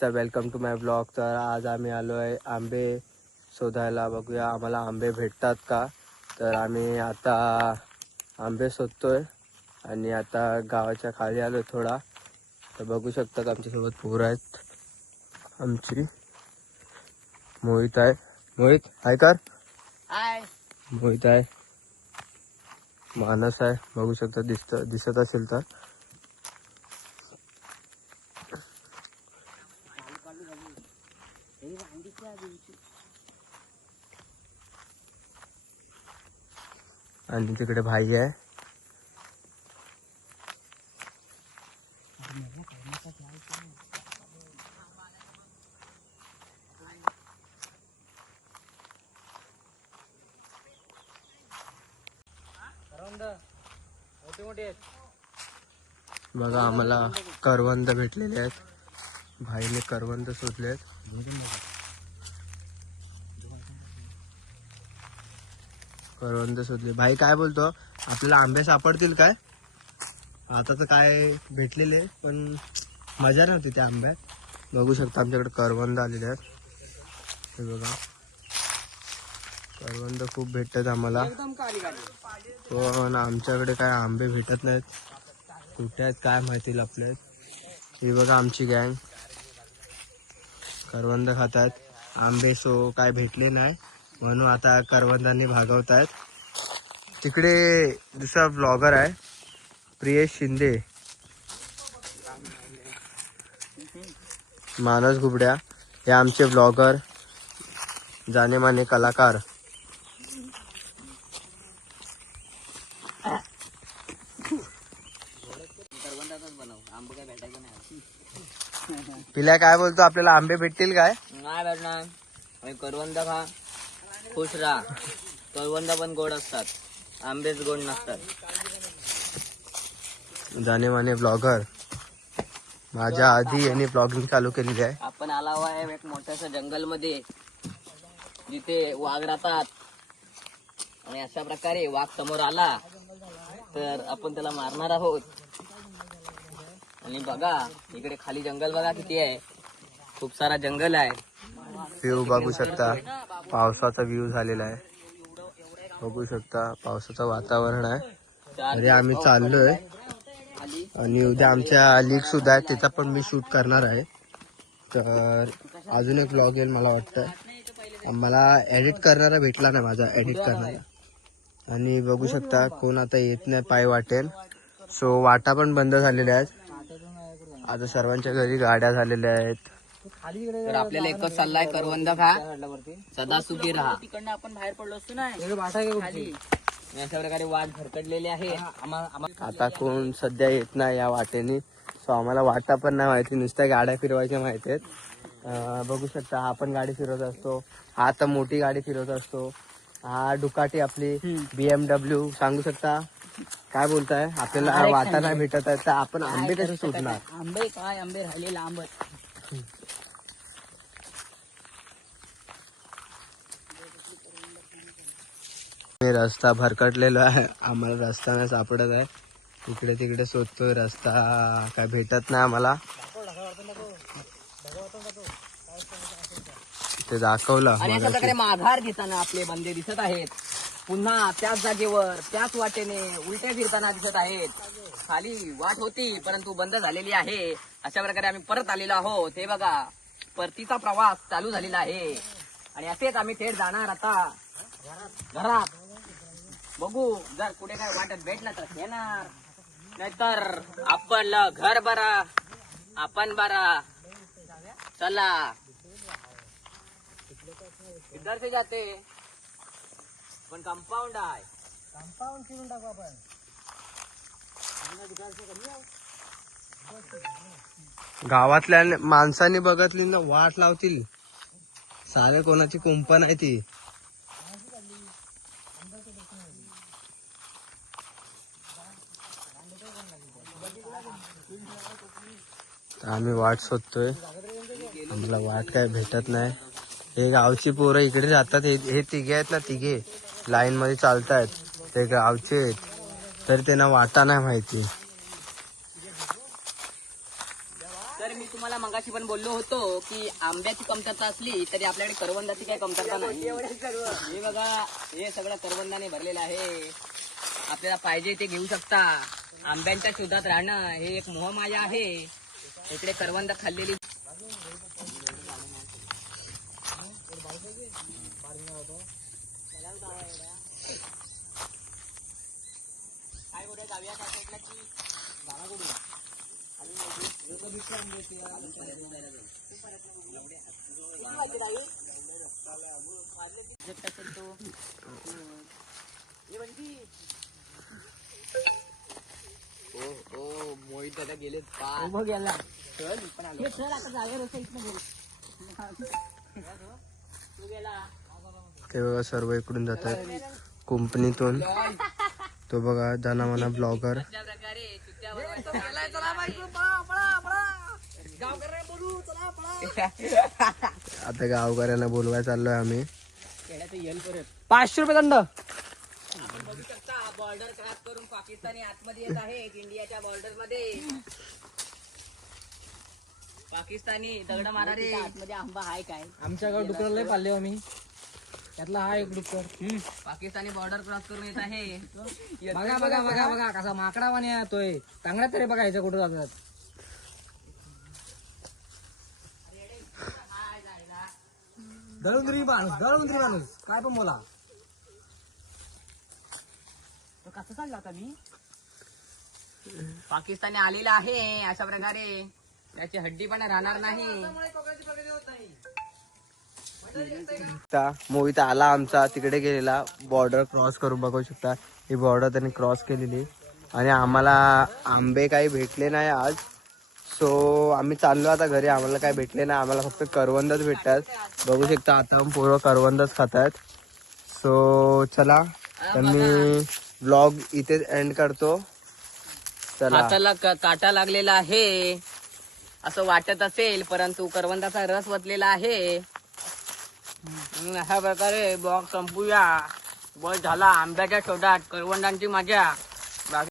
तर welcome to my blog तर आज आम्ही आलो आहे आंबे शोधायला बघूया आम्हाला आंबे भेटतात का तर आम्ही आता आंबे शोधतोय आणि आता गावाच्या खाली आलो थोडा तर बघू शकतात आमच्यासोबत पोरं आहेत आमची मोहित आहे मोहित हाय कर मोहित आहे मानस आहे बघू शकता दिसत दिसत असेल तर आणि तिकडे भाई आहे. बघा आम्हाला करवंद भेटलेले आहेत. भाईने करवंद शोधले आहेत करवंद शोधले भाई काय बोलतो? आपल्याला आंबे सापडतील काय? आता तर काय भेटलेले पण मजा नव्हती त्या आंब्यात बघू शकता आमच्याकडे करवंद आलेले आहेत. हे बघा. करवंद खूप भेटतात आम्हाला. हो ना पण आमच्याकडे काय आंबे भेटत नाहीत. कुठे आहेत काय माहिती लपले ही बघा आमची गँग. करवंद खातात. आंबे सो काय भेटले नाही. म्हणून आता करवंदांनी आहेत तिकडे दुसरा ब्लॉगर आहे प्रियेश शिंदे. मानस गुबड्या हे आमचे ब्लॉगर जाने माने कलाकार. पिला काय पिल्या काय बोलतो? आपल्याला आंबे भेटतील काय? नाही भेटणार. करवंद खा. खुश राहा. करवंद पण गोड असतात. आंबेच गोड नसतात. जाने माने ब्लॉगर माझ्या आधी यांनी ब्लॉगिंग चालू केलेली आहे. आपण आला आहे एक मोठ्याशा जंगलमध्ये जिथे वाघ राहतात. आणि अशा प्रकारे वाघ समोर आला तर आपण त्याला मारणार आहोत. आणि बघा इकडे खाली जंगल बघा किती आहे. खूप सारा जंगल आहे. व्ह्यू बघू शकता. पावसाचा व्ह्यू झालेला आहे. बघू शकता पावसाचं वातावरण आहे. अरे आम्ही चाललोय. आणि उद्या आमच्या लीग सुद्धा आहे त्याचा पण मी शूट करणार आहे. तर अजून एक ब्लॉग येईल मला वाटतं. मला एडिट करणारा भेटला नाही माझा एडिट करणारा. आणि बघू शकता कोण आता येत नाही पाय वाटेल. सो वाटा पण बंद झालेल्या आहेत. आता सर्वांच्या घरी गाड्या झालेल्या आहेत. तर आपल्याला एकच सल्ला आहे करवंद खा. सदा सुखी राहा. तिकडनं आपण बाहेर पडलो असतो ना. खाली. आणि अशा प्रकारे वाट भरकडलेली आहे. आता कोण सध्या येत नाही या वाटेने. सो आम्हाला वाटा पण नाही माहिती. नुसत्या गाड्या फिरवायच्या माहिती आहेत. अं, बघू शकता हा पण गाडी फिरवत असतो. हा तर मोठी गाडी फिरवत असतो. हा डुकाटी आपली बीएमडब्ल्यू सांगू शकता? काय बोलताय? आपल्याला वाटा नाही भेटत आहे. तर आपण आंबे कसे शोधणार? आंबे काय? आंबे राहिले लांबच. रस्ता भरकटलेला आहे. आम्हाला रस्ता नाही सापडत आहे. इकडे तिकडे शोधतोय रस्ता. काय भेटत नाही आम्हाला. ते दाखवलं. माघार घेताना आपले बंदे दिसत आहेत. पुन्हा त्याच जागेवर त्याच वाटेने उलटे फिरताना दिसत आहेत. खाली वाट होती परंतु बंद झालेली आहे. अशा प्रकारे आम्ही परत आलेलो आहोत. हे बघा परतीचा प्रवास चालू झालेला आहे. आणि असेच आम्ही थेट जाणार आता. घरात. बघू जर कुठे काय वाटत भेटलं तर येणार नाहीतर आपलं घर बरा आपण बरा चला. इधर से जाते. पण कंपाऊंड आहे. कंपाऊंड फिरून टाकू आपण. गावातल्या माणसांनी बघतली ना वाट लावतील. सारे कोणाची कुंपण आहे ती. आम्ही वाट शोधतोय. आम्हाला वाट काय भेटत नाही. हे गावची पोरं इकडे जातात. हे तिघे आहेत ना तिघे. लाईन मध्ये चालतायत. ते गावचे आहेत. तर त्यांना वाटा नाही माहिती. तर मी तुम्हाला मगाशी मगाशी पण बोललो होतो की आंब्याची कमतरता असली तरी आपल्याकडे करवंदाची काही कमतरता नाही. हे बघा हे सगळं करवंदाने भरलेलं आहे. आपल्याला पाहिजे ते घेऊ शकता. आंब्यांच्या शोधात राहणं हे एक मोहमाया आहे. इकडे करवंद खाल्लेली काय बाबा बोलूया मोहित दादा गेला चल मी पण आलो चल आता जाऊया तू गेला. ते बघा सर्व इकडून जातात कुंपणीतून. तो बघा धनामना ब्लॉगर. अशा प्रकारे सुट्ट्या बरोबर गेलाय. चला बायको, पळा, पळा, पळा. गावकर रे, बोलू, चला, पळा. आता गावकऱ्यांना बोलवायला चाललोय आम्ही. पाचशे रुपये दंड. बॉर्डर क्रॉस करून पाकिस्तानी आतमध्ये येत आहेत इंडियाच्या बॉर्डरमध्ये. पाकिस्तानी दगड मारा रे आतमध्ये आंबा हाय काय? आमच्याकडे डुकर लय पाळले हो आम्ही. त्यातला हा एक डुकर. पाकिस्तानी बॉर्डर क्रॉस करून येत आहे. बघा बघा बघा बघा कसा माकडा वाणी येतोय. चांगला तरी बघा ह्याच्या कुठं जातात. दळुंदरी माणूस दळुंदरी माणूस. काय पण बोला. चालला आता मी. पाकिस्तानी आलेला आहे अशा प्रकारे. त्याची हड्डी पण राहणार नाही. मोहित आला आमचा तिकडे गेलेला. बॉर्डर क्रॉस करून बघू शकता. ही बॉर्डर त्यांनी क्रॉस केलेली. आणि आम्हाला आंबे काही भेटले नाही आज. सो आम्ही चाललो आता घरी. आम्हाला काही भेटले नाही. आम्हाला फक्त करवंदच भेटतात. बघू शकता आता पूर्ण करवंदच खातात. सो चला. तर मी ब्लॉग इथे एंड करतो. चला. हाताला क- काटा लागलेला आहे. असं वाटत असेल परंतु करवंदाचा रस वतलेला आहे. हम्म, अशा प्रकारे ब्लॉग संपूया. बस झाला. आंब्याच्या शोधात करवंदांची मजा.